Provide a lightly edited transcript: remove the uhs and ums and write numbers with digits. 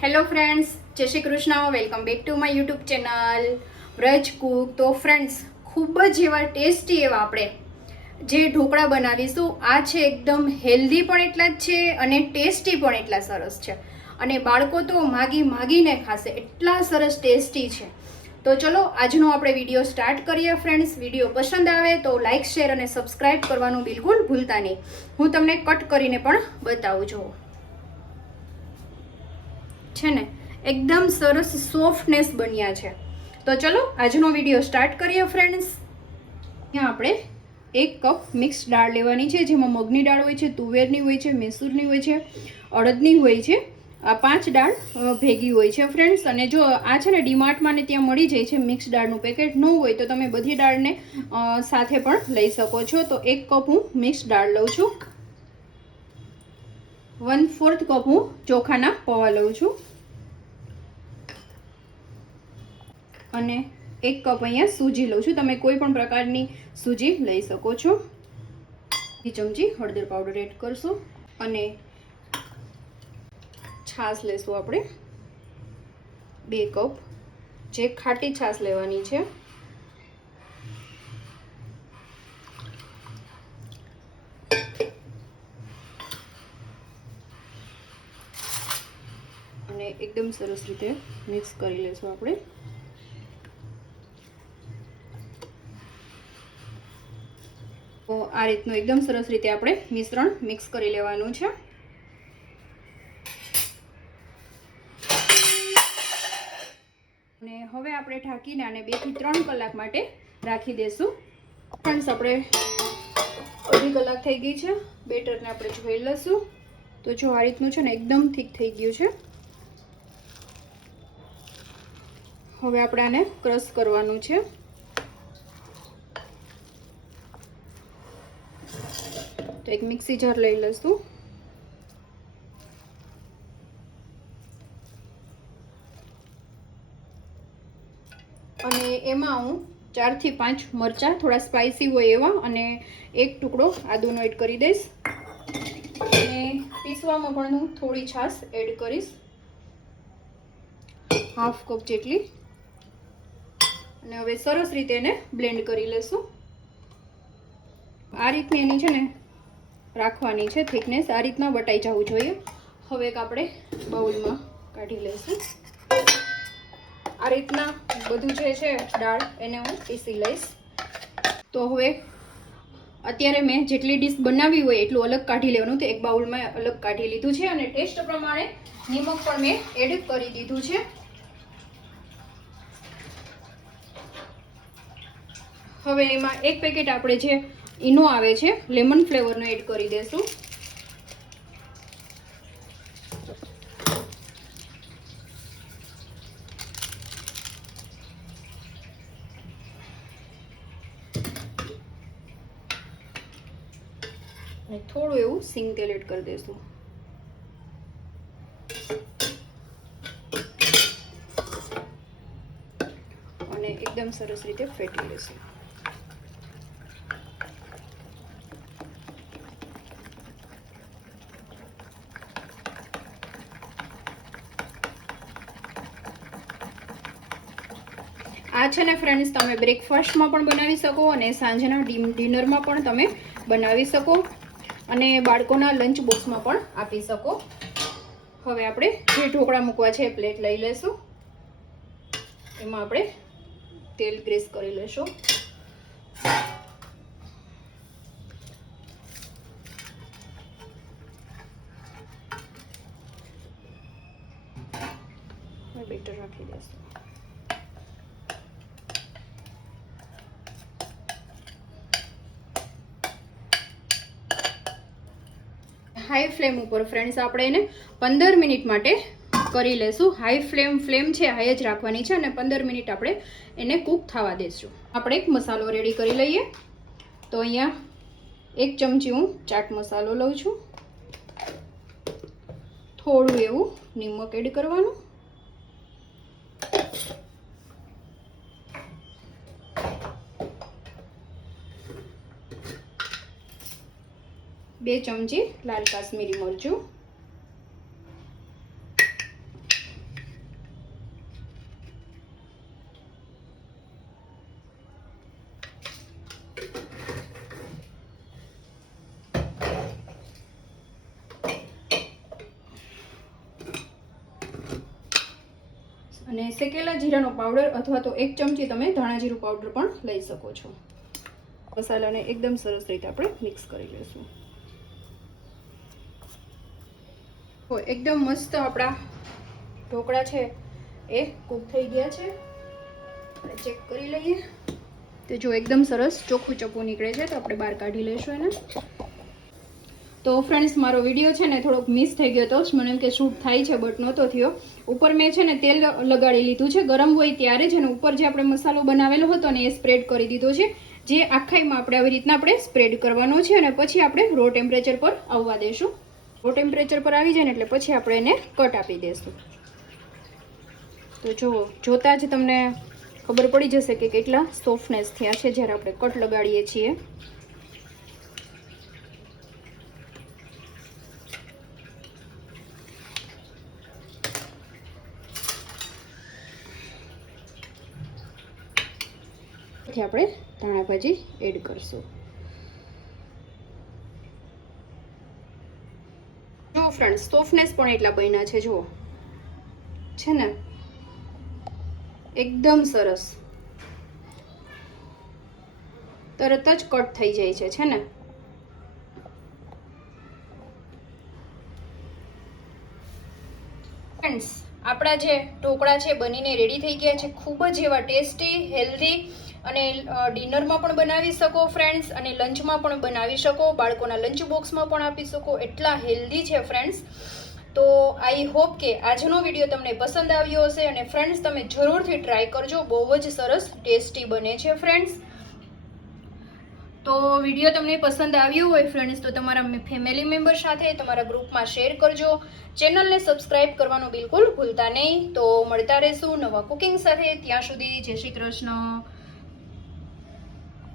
Hello friends, જય Shri Krishna. Welcome back to my YouTube channel Vraj Cook. તો friends, ખૂબ જ એવા ટેસ્ટી એવા આપણે જે ઢોકળા બનાવીશું. આ છે એકદમ હેલ્ધી પણ એટલા જ છે અને ટેસ્ટી પણ એટલા સરસ છે. અને બાળકો તો માગીને ખાશે, એટલા સરસ ટેસ્ટી છે. તો ચલો આજનો આપણે વિડીયો સ્ટાર્ટ કરીએ ફ્રેન્ડ્સ. વિડીયો પસંદ આવે તો લાઇક, શેર અને સબસ્ક્રાઈબ કરવાનું બિલકુલ ભૂલતા નહીં. હું તમને કટ કરીને પણ બતાવું છું. છે ને એકદમ સરસ સોફ્ટનેસ બન્યા છે. તો ચલો આજનો વિડીયો સ્ટાર્ટ કરીએ ફ્રેન્ડ્સ. ત્યાં આપણે 1 કપ મિક્સ દાળ લેવાની છે, જેમાં મગની દાળ હોય છે, તુવેરની હોય છે, મૈસૂરની હોય છે, અડદની હોય છે. આ 5 દાળ ભેગી હોય છે ફ્રેન્ડ્સ. અને જો આ છે ને ડીમાર્ટમાં ને ત્યાં મળી જાય છે મિક્સ દાળનું પેકેટ. ન હોય તો તમે બધી દાળને સાથે પણ લઈ શકો છો. તો 1 કપ હું મિક્સ દાળ લઉં છું. 1/4 કપ હું ચોખાના પૌવા લઉં છું. અને 1 કપ અહીંયા સૂજી લઉં છું. તમે કોઈ પણ પ્રકારની સૂજી લઈ શકો છો. 2 ચમચી હળદર પાવડર એડ કરશું. અને છાશ લેશું આપણે 2 કપ, જે ખાટી છાશ લેવાની છે. અને એકદમ સરસ રીતે મિક્સ કરી લેશું આપણે. તો આ રીતનું એકદમ સરસ રીતે આપણે મિશ્રણ મિક્સ કરી લેવાનું છે. અને હવે આપણે ઢાંકીને આને 2 થી 3 કલાક માટે રાખી દેશું. ફ્રેન્ડ્સ, આપણે અડધી કલાક થઈ ગઈ છે. બેટરને આપણે જોઈ લઈશું. તો જો આ રીતનું છે ને એકદમ ઠીક થઈ ગયું છે. હવે આપણે આને ક્રશ કરવાનું છે. તો એક મિક્સી જાર લઈ લઈશું. અને એમાં હું 4 થી 5 મરચાં, થોડા સ્પાઇસી હોય એવા, અને 1 ટુકડો આદુનો એડ કરી દઈશ. અને પીસવામાં પણ હું થોડી છાશ એડ કરીશ, 1/2 કપ જેટલી. અને હવે સરસ રીતે એને બ્લેન્ડ કરી લેશું. આ રીતની એની છે ને રાખવાની છે થિકનેસ. આ રીતના વટાઈ જવું જોઈએ. હવે એક આપણે બાઉલમાં કાઢી લઈશું. આ રીતના બધું જે છે દાળ એને હું પીસી લઈશ. તો હવે અત્યારે મેં જેટલી ડીશ બનાવી હોય એટલું અલગ કાઢી લેવાનું. તો એક બાઉલમાં અલગ કાઢી લીધું છે. અને ટેસ્ટ પ્રમાણે નિમક પણ મેં એડ કરી દીધું છે. હવે એમાં 1 પેકેટ આપણે જે ઈનો આવે છે લેમન ફ્લેવરનો એડ કરી દેશું. અને થોડું એવું સિંગ તેલ એડ કરી દેશું. અને એકદમ સરસ રીતે ફેટી લેશું. આ છે ને ફ્રેન્ડ્સ, તમે બ્રેકફાસ્ટમાં પણ બનાવી શકો અને સાંજના ડિનરમાં પણ તમે બનાવી શકો અને બાળકોના લંચ બોક્સમાં પણ આપી શકો. હવે આપણે જે ઢોકળા મૂકવા છે એ પ્લેટ લઈ લેશું. એમાં આપણે તેલ ગ્રીસ કરી લેશું. બેટર રાખી દઈશું. હાઈ ફ્લેમ ઉપર ફ્રેન્ડ્સ આપણે એને 15 મિનિટ માટે કરી લેશું. હાઈ ફ્લેમ છે હાઈ જ રાખવાની છે. અને 15 મિનિટ આપણે એને કૂક થવા દઈશું. આપણે એક મસાલો રેડી કરી લઈએ. તો અહીંયા 1 ચમચી હું ચાટ મસાલો લઉં છું. થોડું એવું નિમક એડ કરવાનું. બે ચમચી લાલ કાશ્મીરી મરચું. અને શેકેલા જીરાનો પાવડર અથવા તો 1 ચમચી તમે ધાણા જીરું પાવડર પણ લઈ શકો છો. મસાલાને એકદમ સરસ રીતે આપણે મિક્સ કરી લઈશું. તો એકદમ મસ્ત આપણા ઢોકળા છે એ કૂક થઈ ગયા છે. આપણે ચેક કરી લઈએ. તો જો એકદમ સરસ ચોખ્ખું ચપ્પુ નીકળે છે, તો આપણે બહાર કાઢી લઈશું એને. તો ફ્રેન્ડ્સ, મારો વિડીયો છે ને થોડોક મિસ થઈ ગયો હતો. મને એમ કે શૂટ થાય છે બટ નહોતો થયો. ઉપર મેં છે ને તેલ લગાડી લીધું છે. ગરમ હોય ત્યારે છે ને ઉપર જે આપણે મસાલો બનાવેલો હતો ને એ સ્પ્રેડ કરી દીધો છે. જે આખાઈમાં આપણે આવી રીતના આપણે સ્પ્રેડ કરવાનો છે અને પછી આપણે રો ટેમ્પરેચર પર આવવા દઈશું. રો ટેમ્પરેચર પર આવી જાય ને એટલે પછી આપણે એને કટ આપી દઈશું. તો જુઓ, જોતાં જ તમને ખબર પડી જશે કે કેટલા સોફ્ટનેસ થયા છે જ્યારે આપણે કટ લગાડીએ છીએ. આપણે ધાણા ભાજી એડ કરશું. જો ફ્રેન્ડ્સ, સોફ્ટનેસ પણ એટલા બન્યા છે. જુઓ છે ને એકદમ સરસ, તરત જ કટ થઈ જાય છે ને. ફ્રેન્ડ્સ, આપણા જે ઢોકળા છે બનીને રેડી થઈ ગયા છે. ખૂબ જ એવા ટેસ્ટી, હેલ્ધી અને ડિનરમાં પણ બનાવી શકો ફ્રેન્ડ્સ, અને લંચમાં પણ બનાવી શકો, બાળકોના લંચ બોક્સમાં પણ આપી શકો. એટલા હેલ્ધી છે ફ્રેન્ડ્સ. તો આઈ હોપ કે આજનો વિડીયો તમને પસંદ આવ્યો હશે. અને ફ્રેન્ડ્સ, તમે જરૂરથી ટ્રાય કરજો, બહુ જ સરસ ટેસ્ટી બને છે ફ્રેન્ડ્સ. તો વિડીયો તમને પસંદ આવ્યો હોય ફ્રેન્ડ્સ તો તમારા ફેમિલી મેમ્બર સાથે તમારા ગ્રુપમાં શેર કરજો. ચેનલને સબસ્ક્રાઇબ કરવાનું બિલકુલ ભૂલતા નહીં. તો મળતા રહેશું નવા કુકિંગ સાથે. ત્યાં સુધી જય શ્રી કૃષ્ણ.